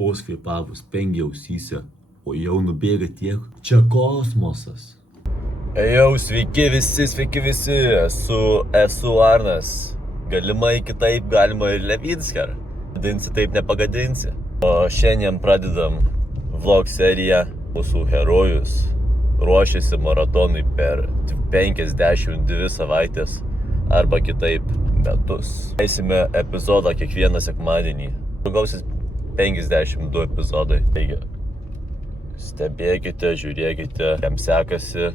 vos kvėpavus pengia ausyse, o jau nubėga tiek. Čia kosmosas. Ejau, sveiki visi, esu Arnas. Galimai kitaip galima ir Levinską. Gadinsi taip nepagadinsi. O šiandien pradedam vlog seriją. Mūsų herojus ruošiasi maratonui per 52 savaitės arba kitaip metus. Eisime epizodą kiekvieną sekmadienį. Gausis 52 epizodai. Taigi, stebėkite, žiūrėkite, jam sekasi,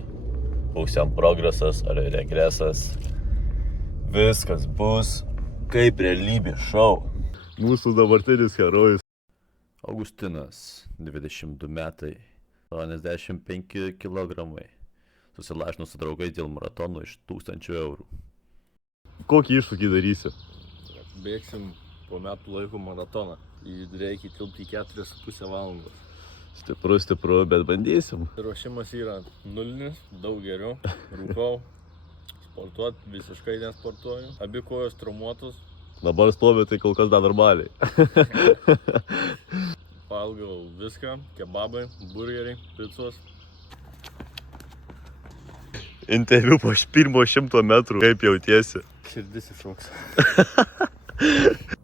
bus jam progresas ar regresas. Viskas bus kaip realybės šou. Mūsų dabartinis herojus. Augustinas, 22 metai, 85 kilogramai. Susilažino su draugais dėl maratono iš 1000 eurų. Kokį iššūkį darysi? Bėgsim po metų laiko maratoną. Reikia tilpti į 4,5 valandos. Stipru, bet bandysim. Ruošimas yra nulinis, daug geriau. Rūkau, sportuot visiškai nesportuoju. Abi kojos traumuotos. Dabar stovi, tai kol kas dar normaliai. Valgau viską, kebabai, burgeriai, picos. Interviu po pirmo 100 metrų. Kaip jautiesi? Širdis iššoks.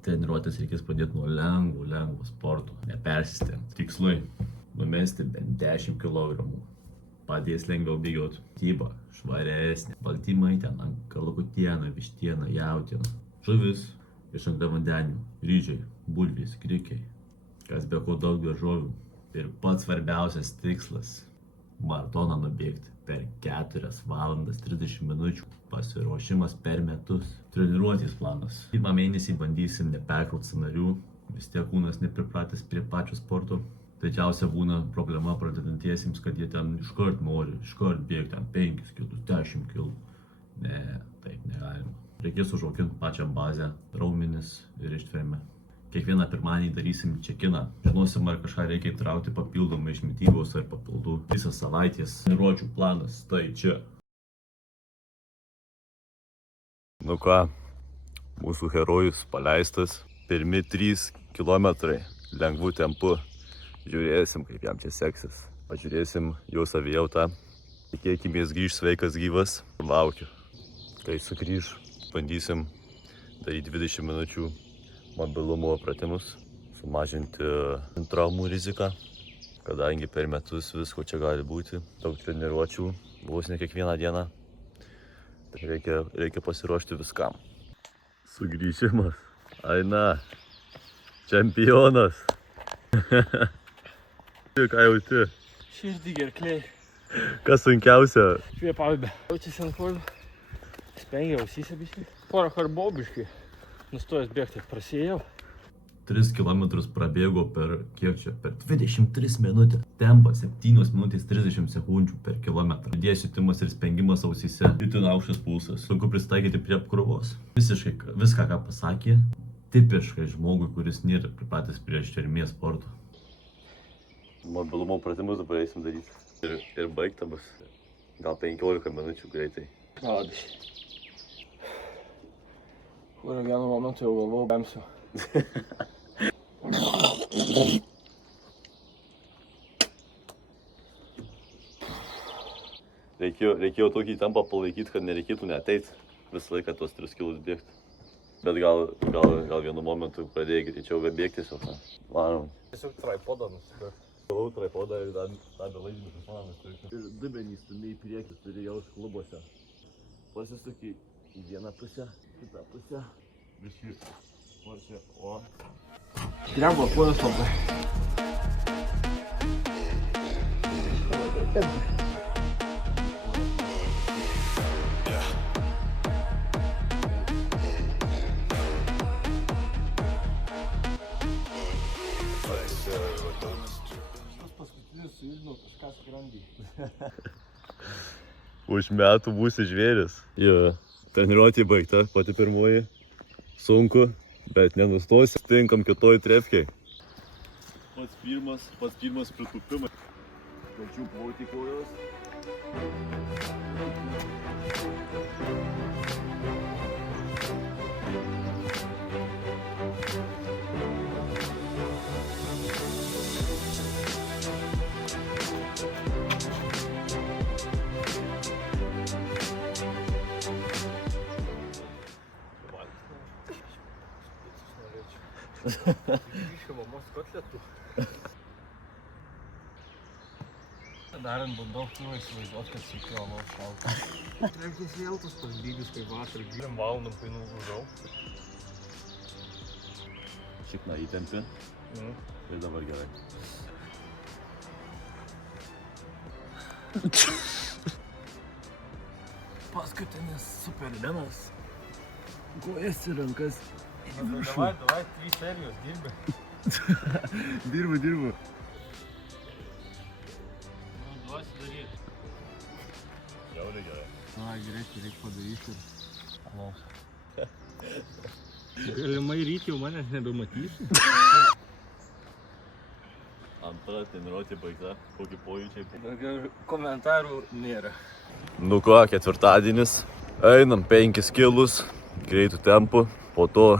Treniruotės reikės pradėti nuo lengvo sporto. Nepersistengti. Tikslai. Numesti bent 10 kg. Padės lengviau bėgioti. Tyba švaresnė. Baltymai ten ant kalakutiena, vištiena, jautiena. Žuvis iš angliavandenių, ryžiai, bulvės, grikiai. Kas be ko daug daržovių. Ir pats svarbiausias tikslas – maratoną nubėgti per 4 valandas 30 minučių. Pasiruošimas per metus. Treniruotės planas. Pirmą mėnesį bandysim neperkrauti sąnarių. Vis tiek kūnas nepripratęs prie pačio sporto. Didžiausia būna problema pradedantiesiems, kad jie ten iškart nori, bėgti ten 5 kg, 10 kg. Ne, taip negalima. Reikės užauginti pačią bazę, raumenis ir ištvermę. Kiekvieną pirmadienį darysim čekiną. Žinosim, ar kažką reikia įtraukti papildomai iš mitybos ar papildų. Visas savaitės treniruočių planas, tai čia. Nu ką, mūsų herojus paleistas. Pirmi 3 kilometrai lengvų tempu. Žiūrėsim, kaip jam čia seksis. Pažiūrėsim jo savijautą. Tikėkimės grįž sveikas gyvas. Laukiu. Kai sugrįž, bandysim daryti 20 minučių mobilumo pratimus. Sumažinti traumų riziką. Kadangi per metus visko čia gali būti. Daug treniruočių, vos ne kiekvieną dieną. Tai reikia pasiruošti viskam. Sugrįžimas. Aina. Čempionas. Ką jauti? Širdį gerkliai. Kas sunkiausia? Kvėpavime. Jaučiasi ant kojų. Spengia ausyse biškai. Porą karbau biškai. Nustojęs bėgti. Prasėjau. 3 km prabėgo per kiek čia? Per 23 minutės. Tempas 7 minutės 30 sekundžių per kilometrą. Didės jutimas ir spengimas ausyse. Itin aukštas pulsas. Sunku pristaikyti prie apkrovos. Visiškai viską, ką pasakė, tipiškai žmogui, kuris nėra pripratęs prie ištvermės sporto. Mobilumo pratimus dabar eisim daryti. Ir baigta bus. Gal 15 minučių greitai. Galadiš. Kur vienu momentu jau galvojau, bemsiu. Reikėjo tokį tempą palaikyti, kad nereikėtų neateit visą laiką tos 3 kg bėgti. Bet gal vienu momentu pradėjai greičiau bėgti tiesiog. Varom. Tiesiog tripodą nusipirkti. Gavau tripodą ir dar belaidinį telefoną nusipirkti. Ir dubenį stumi į priekį, turi jaus klubuose. Pasisuki į vieną pusę, kitą pusę. Biškį. O. Dreba kojos labai. Paskutinis sujudinau kažką skrandį. Už metų būsi žvėris. Jo, treniruotė baigta, pati pirmoji. Sunku, bet nenustosi. Tinkam kitoj trefkiai. Pats pirmas pritūpimas. Pačių plauti kojos. Grįšiu mamos kotletų. Darant bandau tu įsivaizduot, kad sėkiu alaus šaltą. Trenktus vėl tas lygis, kai vakar 2 valandom painu užau. Šikna įtempi. Tai dabar gerai. Paskutinis supermenas. Kojas ir rankas į viršų. Davai, 3 serijos dirbi. Dirbu. Duosi daryti. Jauriai gerai. Reikia padaryti. Alaus. Galimai ryt jau manęs nebematysi. Antra treniruotė baigta. Kokie pojūčiai? Daugiau komentarų nėra. Nu ką, ketvirtadienis. Einam 5 kilus, greitų tempų. Po to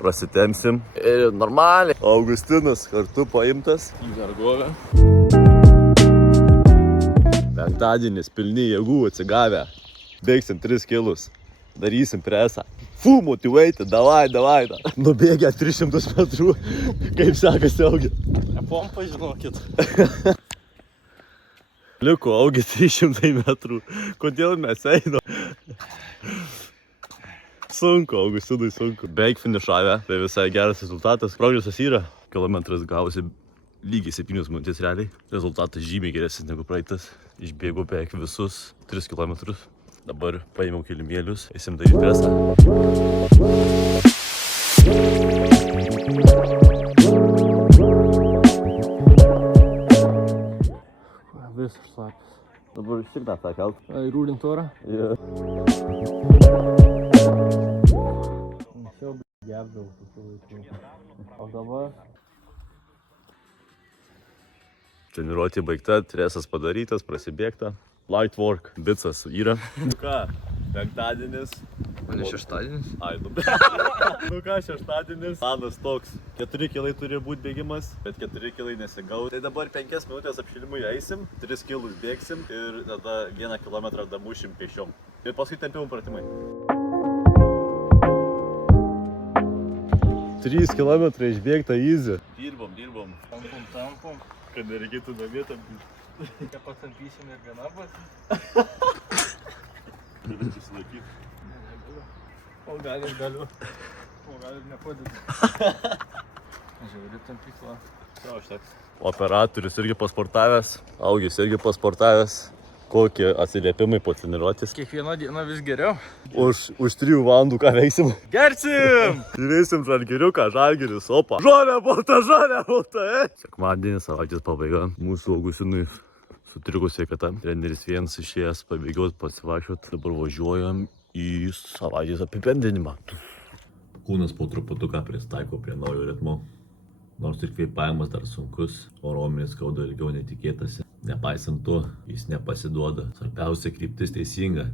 prasitempsim. Ir normaliai. Augustinas kartu paimtas. Į vergovę. Penktadienis pilni jėgų atsigavę. Bėgsim 3 kilus. Darysim presą. Fu, motivated, davai. Nubėgę 300 metrų. Kaip sekasi Augi? Pompa žinokit. Liko Augi 300 metrų. Kodėl mes einam? Sunku, Augustinui sunku. Beveik finišavę. Tai visai geras rezultatas. Progresas yra. Kilometras gavosi lygiai 7 minutės realiai. Rezultatas žymiai geresnis negu praeitas. Išbėgau beveik visus 3 kilometrus. Dabar paėmiau kilimėlius, eisim daryti presą. Visas šlapis. Dabar šiek tiek tą kelt. Rūdint orą. Anksčiau gerdavau tokių laikų. O dabar... Treniruotė baigta, tresas padarytas, prasibėgta. Light work, bicas yra. Nu ką, penktadienis. O ne šeštadienis? Ai, nu ką, šeštadienis. Planas toks. 4 kilai turi būti bėgimas, bet 4 kilai nesigaus. Tai dabar 5 minutės apšilimui eisim, 3 kilus bėgsim ir tada 1 kilometrą damušim pešiom. Ir paskui tempimų pratimai. 3 kilometrai išbėgta easy. Dirbom. Tampom. Kad nereikėtų namie tampyti. Čia patampysim ir gana bus. Galiu susilaikyti. O galiu. O galiu nepadėti. Žiauri tampykla. Užteks. Operatorius irgi pasportavęs, Augis irgi pasportavęs. Kokie atsiliepimai po treniruotės? Kiekvieną dieną vis geriau. Už 3 valandų ką veiksim? Gersim! Žiūrėsim žalgiriuką, žalgiris, opa. Žalia balta, Sekmadienis, savaitės pabaiga. Mūsų Augustinui sutriko sveikata. Treneris vienas išėjęs pabėgiot, pasivaikščiot. Dabar važiuojam į savaitės apibendrinimą. Kūnas po truputuką pristaiko prie naujo ritmo. Nors ir kvėpavimas dar sunkus, o raumenys skauda ilgiau netikėtasi. Nepaisant to, jis nepasiduoda. Svarbiausia kryptis teisinga,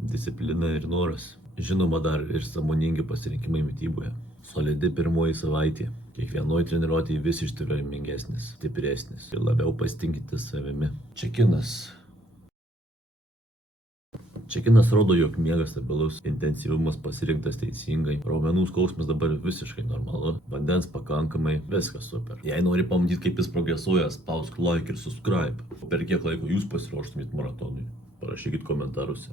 disciplina ir noras. Žinoma dar ir sąmoningi pasirinkimai mityboje. Solidi pirmoji savaitė. Kiekvienoj treniruotėje vis ištvermingesnis, stipresnis ir labiau pasitinkintis savimi. Čekinas rodo, jog miegas stabilus, intensyvumas pasirinktas teisingai, raumenų skausmas dabar visiškai normalu, vandens pakankamai, viskas super. Jei nori pamatyti, kaip jis progresuoja, spausk like ir subscribe. Per kiek laiko jūs pasiruoštumėt maratonui? Parašykit komentaruose.